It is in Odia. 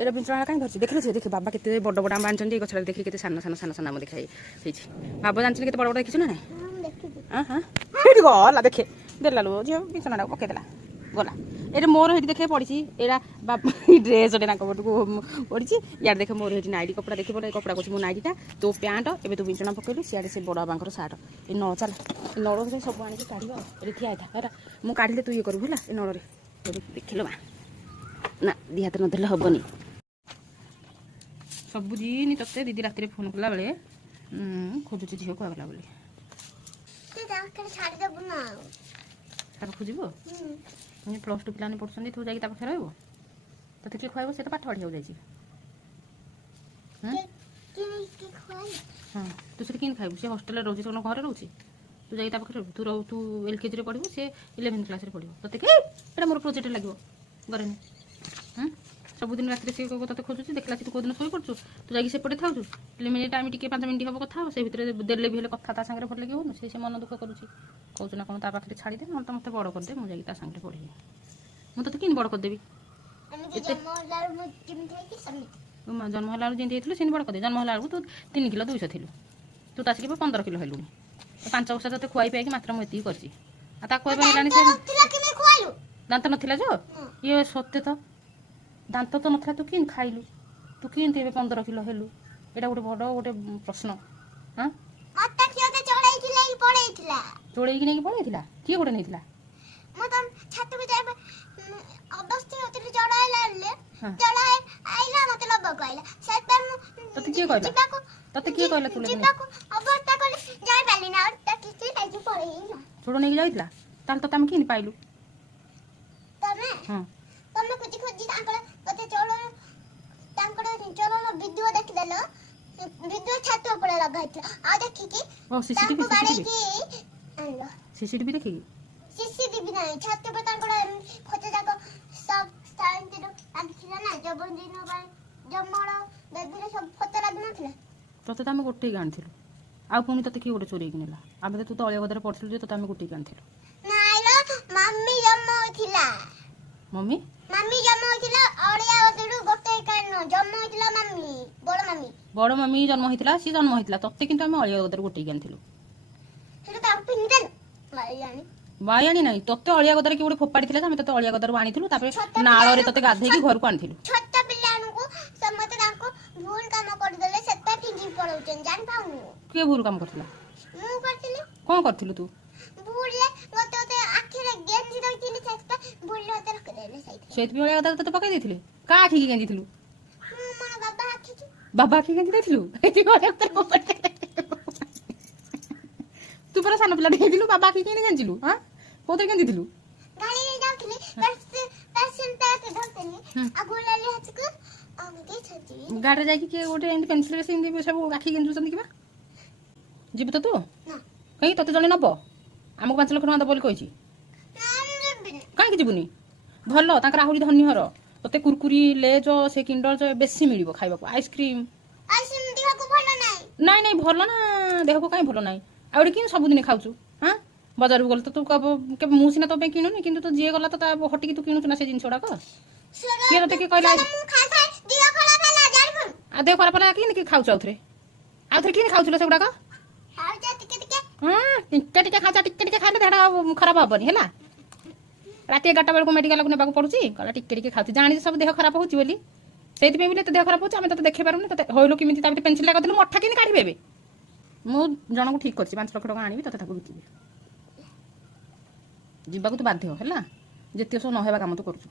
এটা বিଞ୍ଚଣା କାହିଁ ଧରିଛି ଦେଖିଲେ ସେ ଦେଖେ ବାବା କେତେ ବଡ଼ ବଡ଼ ଆମ୍ବ ଆଣିଛନ୍ତି ଏଇ ଗଛଟା ଦେଖି କେତେ ସାନ ସାନ ସାନ ସାନ ଆମ୍ବ ଦେଖା ହେଇଛି ବାବା ଜାଣିଛନ୍ତି କେତେ ବଡ଼ ବଡ଼ ଦେଖିଛୁ ନା ନାଇଁ ହଁ ସେଇଠି ଗଲା ଦେଖେ ଦେଲା ଲୋ ଝିଅ ବିଞ୍ଚଣାଟାକୁ ପକେଇଦେଲା ଗଲା ଏଇଟା ମୋର ସେଇଠି ଦେଖେ ପଡ଼ିଛି ଏଇଟା ବାବା ଡ୍ରେସ୍ଟେ ତାଙ୍କ ପଟକୁ ପଡ଼ିଛି ଇଆଡ଼େ ଦେଖେ ମୋର ସେଇଠି ନାଇଟି କପଡ଼ା ଦେଖିବ ଏ କପଡ଼ା କରୁଛି ମୋ ନାଇଟିଟା ତୋ ପ୍ୟାଣ୍ଟ ଏବେ ତୁ ବିଞ୍ଚଣା ପକେଇଲୁ ସିଆଡ଼େ ସେ ବଡ଼ ବାବାଙ୍କର ସାର୍ଟ ଏ ନଳ ଚାଲ ଏ ନଳ ଭିତରେ ସବୁ ଆଣିକି କାଢ଼ିବ ଏଠି ଠିଆ ହେଇଥା ହେଲା ମୁଁ କାଢ଼ିଲେ ତୁ ଇଏ କରିବୁ ହେଲା ଏ ନଳରେ ଦେଖିଲ ମା ନା ଦି ହାତ ନଦେଲେ ହବନି ସବୁ ଜିନି ତତେ ଦିଦି ରାତିରେ ଫୋନ୍ କଲା ବେଳେ ଖୋଜୁଛି ଝିଅକୁ ଆଗଲା ବୋଲି ତାକୁ ଖୋଜିବ +2 ପିଲାମାନେ ପଢ଼ୁଛନ୍ତି ତୁ ଯାଇକି ତା ପାଖରେ ରହିବ ତତେ କିଏ ଖୁଆଇବ ସେ ତ ପାଠ ପଢ଼ିବାକୁ ଯାଇଛି ହଁ ତୁ ସେଠି କେମିତି ଖାଇବୁ ସେ ହଷ୍ଟେଲରେ ରହୁଛି ତୋ ଘରେ ରହୁଛି ତୁ ଯାଇକି ତା ପାଖରେ ରହିବୁ ତୁ LKGରେ ପଢ଼ିବୁ ସେ 11th କ୍ଲାସ୍ରେ ପଢ଼ିବ ତତେ କି ଏଇଟା ମୋର ପ୍ରୋଜେକ୍ଟ ଲାଗିବ ଘରେ ସବୁଦିନ ରାତିରେ ସେ ତତେ ଖୋଜୁଛି ଦେଖିଲା ତୁ କେଉଁଦିନ ଶୋଇପଡ଼ୁଛୁ ତୁ ଯାଇକି ସେପଟେ ଥାଉଛୁ ଲିମିଟ୍ ଟାଇମ୍ ଟିକେ 5 ମିନିଟ୍ ହେବ କଥା ହେବ ସେ ଭିତରେ ଦେଲେ ବି ହେଲେ କଥା ତା ସାଙ୍ଗରେ ଭଲ ଲାଗିବନି ସେ ମନ ଦୁଃଖ କରୁଛି କହୁଛୁ ନା କ'ଣ ତା ପାଖରେ ଛାଡ଼ିଦେ ନହେଲେ ତ ମୋତେ ବଡ଼ କରିଦେ ମୁଁ ଯାଇକି ତା ସାଙ୍ଗରେ ପଢ଼ିବି ମୁଁ ତତେ କେମିତି ବଡ଼ କରିଦେବି ଜନ୍ମ ହେଲା ବେଳକୁ ଯେମିତି ହେଇଥିଲୁ ସେମିତି ବଡ଼ କରିଦେ ଜନ୍ମ ହେଲା ବେଳକୁ ତୁ 3 କିଲୋ 200 ଥିଲୁ ତୁ ତ ଆସିକି 15 କିଲୋ ହେଲୁଣି 5 ବର୍ଷ ତତେ ଖୁଆଇ ପାଇକି ମାତ୍ର ମୁଁ ଏତିକି କରିଛି ଆଉ ତା ଖୁଆଇବା ହେଲାଣି ସେ ଦାନ୍ତ ନଥିଲା ଯୋ ଇଏ ସତ୍ୟ ତ ଦାନ୍ତ ତ ନଥିଲା ତୁ କେମିତି ଖାଇଲୁ ତୁ କେମିତି ଏବେ 15 କିଲୋ ହେଲୁ ଏଇଟା ଗୋଟେ ବଡ଼ ଗୋଟେ ପ୍ରଶ୍ନ ହଁ ଚୋଳେଇକି ନେଇକି ପଳେଇଥିଲା କିଏ ଗୋଟେ ନେଇଥିଲା ତତେ କିଏ କହିଲା ଚୋଳ ନେଇକି ଯାଇଥିଲା ତାହେଲେ ତତେ ଆମେ କେମିତି ପାଇଲୁ ହଁ CCTV ଦେଖିକି CCTV ନାହିଁ ଛାତ ଉପରେ ତାଙ୍କର ଫଟୋ ଯାକ ସବୁ ସ୍ଥାନରେ ଲାଗିଥିଲା ନା ଜନ୍ମଦିନ ପାଇଁ ଜନ୍ମର ବେବିରେ ସବୁ ଫଟୋ ଲାଗିନଥିଲା ତତେ ତ ଆମେ ଗୋଟେଇକି ଆଣିଥିଲୁ ଆଉ ପୁଣି ତତେ କିଏ ଗୋଟେ ଚୋରେଇକି ନେଲା ଆମେ ତ ତୁ ତ ଅଳିଆ ଗଦାରେ ପଡ଼ିଥିଲୁ ଯେ ତତେ ଆମେ ଗୋଟେଇକି ଆଣିଥିଲୁ ନାଇଲୋ ମମ୍ମି ଜନ୍ମ ହୋଇଥିଲା ମମ୍ମି ଜନ୍ମ ହୋଇଥିଲା ଅଳିଆ ଗଦାରୁ ଗୋଟେଇକି ଆଣିନ ଜନ୍ମ ହୋଇଥିଲା ମମ୍ମି ବଡ଼ ମମ୍ମି ଜନ୍ମ ହେଇଥିଲା ସିଏ ଜନ୍ମ ହେଇଥିଲା ତତେ କିନ୍ତୁ ଆମେ ଅଳିଆ ଗଦାରୁ ଗୋଟେଇକି ଆଣିଥିଲୁ ସେଟା ତାକୁ ପିନ୍ଧିଦେଲୁ ବାୟାଣୀ ନାହିଁ ତତେ ଅଳିଆ ଗଦାରେ କିଏ ଗୋଟେ ଫୋପାଡ଼ି ଥିଲା ଆମେ ତତେ ଅଳିଆ ଗଦାରୁ ଆଣିଥିଲୁ ତାପରେ ନାଳରେ ତତେ ଗାଧେଇକି ଘରକୁ ଆଣିଥିଲୁ ଛୋଟ ପିଲାମାନଙ୍କୁ ସମସ୍ତେ ତାଙ୍କୁ ଭୁଲ କାମ କରିଦେଲେ ସେଟା ପିନ୍ଧି ପଳଉଛନ୍ତି ଜାଣିପାଉନୁ କିଏ ଭୁଲ କାମ କରିଥିଲା ମୁଁ କରିଥିଲି କ'ଣ କରିଥିଲୁ ତୁ ଭୁଲରେ ଗୋଟେ ଆଖିରେ ଗେଞ୍ଜି ଦେଇଥିଲି ସେଟା ଭୁଲରେ ମୋତେ ରଖିଦେଲେ ସେଇଥିପାଇଁ ଅଳିଆ ଗଦାରେ ତତେ ପକେଇ ଦେଇଥିଲେ କାହା ଆଖିକି ଗେଞ୍ଜିଥିଲୁ ବାବା ଆଖି ଗେଞ୍ଜି ଦେଇଥିଲୁ ତୁ ପରା ସାନ ପିଲାଟେ ହେଇଥିଲୁ ବାବା ଆଖି କେମିତି ଗେଞ୍ଜିଲୁ ହଁ କୋଉଥିରେ ଗେଞ୍ଜିଥିଲୁ ଗାଡ଼ିରେ ଯାଇକି କିଏ ଗୋଟେ ଏମିତି ପେନ୍ସିଲରେ ସେମିତି ସବୁ ଆଖି ଗେଞ୍ଜୁଛନ୍ତି କିବା ଯିବୁ ତ ତୁ କାହିଁକି ତତେ ଜଣେ ନେବ ଆମକୁ 5 ଲକ୍ଷ ଟଙ୍କା ଦେବ ବୋଲି କହିଛି କାହିଁକି ଯିବୁନି ଭଲ ତାଙ୍କର ଆହୁରି ଧନୀଘର ତତେ କୁରକୁରି ଲେଜ ସେ କିଣ୍ଡର ବେଶୀ ମିଳିବ ଖାଇବାକୁ ଆଇସ୍କ୍ରିମ୍ ନାଇଁ ଭଲ ନା ଦେହକୁ କାହିଁ ଭଲ ନାହିଁ ଆଉ ଏଠି କେମିତି ସବୁଦିନ ଖାଉଛୁ ହଁ ବଜାରକୁ ଗଲେ ତ ତୁ କେବେ ମୁଁ ସିନା ତୋ ପାଇଁ କିଣୁନି କିନ୍ତୁ ତୁ ଯିଏ ଗଲା ତ ତା ହଟିକି ତୁ କିଣୁଛୁ ନା ସେ ଜିନିଷ ଗୁଡ଼ାକ କିଏ ତତେ କିଏ କହିଲା ଆଉ ଦେହ ଖରାପ ହେଲା କେମିତି ଖାଉଛୁ ଆଉଥରେ କେମିତି ଖାଉଛୁ ସେଗୁଡ଼ାକ ଟିକେ ଖାଉଛ ଟିକେ ଖାଇଲେ ଦେହଟା ଖରାପ ହବନି ହେଲା ରାତି 11ଟା ବେଳକୁ ମେଡ଼ିକାଲକୁ ନେବାକୁ ପଡୁଛି କହିଲା ଟିକେ ଖାଉଛି ଜାଣିଛି ସବୁ ଦେହ ଖରାପ ହଉଛି ବୋଲି ସେଇଥିପାଇଁ ବୋଲି ତୋ ଦେହ ଖରାପ ହଉଛି ଆମେ ତତେ ଦେଖେଇ ପାରୁନି ତତେ ହଇଲୁ କେମିତି ତା ଭିତରେ ପେନ୍ସିଲଟା କରିଦେଲୁ ମଠା କେମିତି କାଢ଼ିବେ ଏବେ ମୁଁ ଜଣଙ୍କୁ ଠିକ୍ କରିଛି 5 ଲକ୍ଷ ଟଙ୍କା ଆଣିବି ତତେ ତାକୁ ବିକିବି ଯିବାକୁ ତୁ ବାଧ୍ୟ ହେଲା ଯେତିକି ସବୁ ନ ହେବା କାମ ତୁ କରୁଛୁ